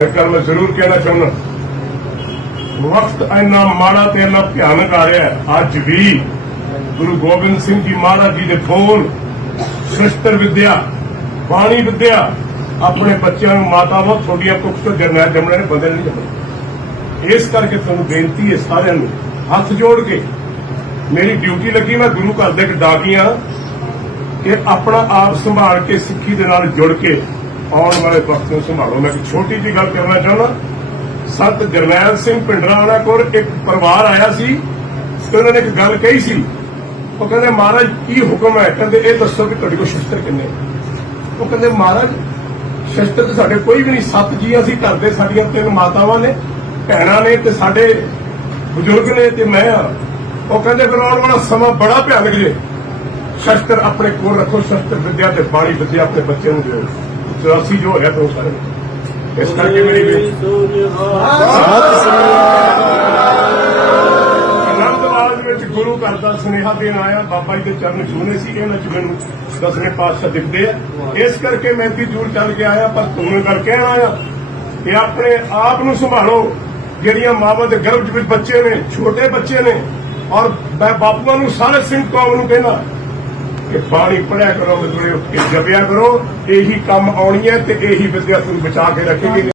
ਇੱਕ ਮੈਂ ਜ਼ਰੂਰ ਕਹਿਣਾ ਚਾਹੁੰਦਾ। ਵਕਤ ਇੰਨਾ ਮਾੜਾ ਤੇ ਇੰਨਾ ਭਿਆਨਕ ਆ ਰਿਹਾ ਹੈ। ਅੱਜ ਵੀ ਗੁਰੂ ਗੋਬਿੰਦ ਸਿੰਘ ਜੀ ਮਹਾਰਾਜ ਜੀ ਦੇ ਫੋਨ ਸ਼ਸਤਰ ਵਿਦਿਆ, ਬਾਣੀ ਵਿਦਿਆ, ਆਪਣੇ ਬੱਚਿਆਂ ਨੂੰ ਮਾਤਾ ਮਾਤਾਵਾਂ, ਤੁਹਾਡੀਆਂ ਕੁੱਖ ਤੋਂ ਜਰਨੈਲ ਜੰਮਣੇ ਨੇ ਬਦਲ ਨਹੀਂ ਜੰਮਣੇ। ਇਸ ਕਰਕੇ ਤੁਹਾਨੂੰ ਬੇਨਤੀ ਹੈ ਸਾਰਿਆਂ ਨੂੰ, ਹੱਥ ਜੋੜ ਕੇ, ਮੇਰੀ ਡਿਊਟੀ ਲੱਗੀ, ਮੈਂ ਗੁਰੂ ਘਰ ਦੇ ਇੱਕ ਡਾਕੀਆਂ, ਕਿ ਆਪਣਾ ਆਪ ਸੰਭਾਲ ਕੇ, ਸਿੱਖੀ ਦੇ ਨਾਲ ਜੁੜ ਕੇ ਆਉਣ ਵਾਲੇ ਵਕਤ ਨੂੰ ਸੰਭਾਲੋ। ਮੈਂ ਇੱਕ ਛੋਟੀ ਜਿਹੀ ਗੱਲ ਕਰਨਾ ਚਾਹੁੰਦਾ। ਸੰਤ ਜਰਨੈਲ ਸਿੰਘ ਪਿੰਡਰਾ ਵਾਲਾ ਕੋਲ ਇੱਕ ਪਰਿਵਾਰ ਆਇਆ ਸੀ। ਤੇ ਉਹਨਾਂ ਨੇ ਇੱਕ ਗੱਲ ਕਹੀ ਸੀ। ਉਹ ਕਹਿੰਦੇ, ਮਹਾਰਾਜ, ਕੀ ਹੁਕਮ ਹੈ? ਕਹਿੰਦੇ, ਇਹ ਦੱਸੋ ਕਿ ਤੁਹਾਡੇ ਕੋਲ ਸ਼ਸਤਰ ਕਿੰਨੇ ਉਹ ਕਹਿੰਦੇ, ਮਹਾਰਾਜ, ਸ਼ਸਤਰ ਤਾਂ ਸਾਡੇ ਕੋਈ ਵੀ ਨਹੀਂ। ਸੱਤ ਜੀ ਅਸੀਂ ਘਰ ਦੇ, ਸਾਡੀਆਂ ਤਿੰਨ ਮਾਤਾਵਾਂ ਨੇ, ਭੈਣਾਂ ਨੇ ਤੇ ਸਾਡੇ ਬਜ਼ੁਰਗ ਨੇ ਤੇ ਮੈਂ ਆ। ਉਹ ਕਹਿੰਦੇ, ਫਿਰ ਆਉਣ ਵਾਲਾ ਸਮਾਂ ਬੜਾ ਭਿਆਨਕ ਜੇ। ਸ਼ਸਤਰ ਆਪਣੇ ਕੋਲ ਰੱਖੋ, ਸ਼ਸਤਰ ਵਿਦਿਆ ਤੇ ਬਾਣੀ ਵਿਦਿਆ ਆਪਣੇ ਬੱਚੇ ਨੂੰ ਦਿਓ। 84 ਜੋ ਹੋਇਆ ਤੋਂ ਸਾਰੇ। ਇਸ ਕਰਕੇ ਮੇਰੀ ਬੇਨਤੀ ਅਨੰਦਵਾਜ ਵਿੱਚ ਗੁਰੂ ਘਰ ਦਾ ਸੁਨੇਹਾ ਦੇਣ ਆਇਆ। ਬਾਬਾ ਜੀ ਦੇ ਚਰਨ ਛੂਹਣੇ ਸੀ, ਇਹਨਾਂ ਚ ਮੈਨੂੰ ਦਸਵੇਂ ਪਾਤਸ਼ਾਹ ਦਿਖਦੇ ਆ। ਇਸ ਕਰਕੇ ਮੈਂ ਵੀ ਦੂਰ ਚੱਲ ਕੇ ਆਇਆ, ਪਰ ਤੁਹਾਨੂੰ ਗੱਲ ਕਹਿਣ ਆਇਆ। ਕਿ ਆਪਣੇ ਆਪ ਨੂੰ ਸੰਭਾਲੋ। ਜਿਹੜੀਆਂ ਮਾਵਾਂ ਦੇ ਗਰਭ ਵਿੱਚ ਬੱਚੇ ਨੇ, ਛੋਟੇ ਬੱਚੇ ਨੇ, ਔਰ ਮੈਂ ਬਾਪੂਆਂ ਨੂੰ ਸਾਰੇ ਸਿੰਘ ਕੌਮ ਨੂੰ ਕਹਿੰਦਾ ਕਿ ਬਾਣੀ ਪੜਿਆ ਕਰੋ ਵਿਦੜੇ ਜਪਿਆ ਕਰੋ, ਇਹੀ ਕੰਮ ਆਉਣੀ ਹੈ ਤੇ ਇਹੀ ਵਿਦਿਆ ਤੁਹਾਨੂੰ ਬਚਾ ਕੇ ਰੱਖੇਗੀ।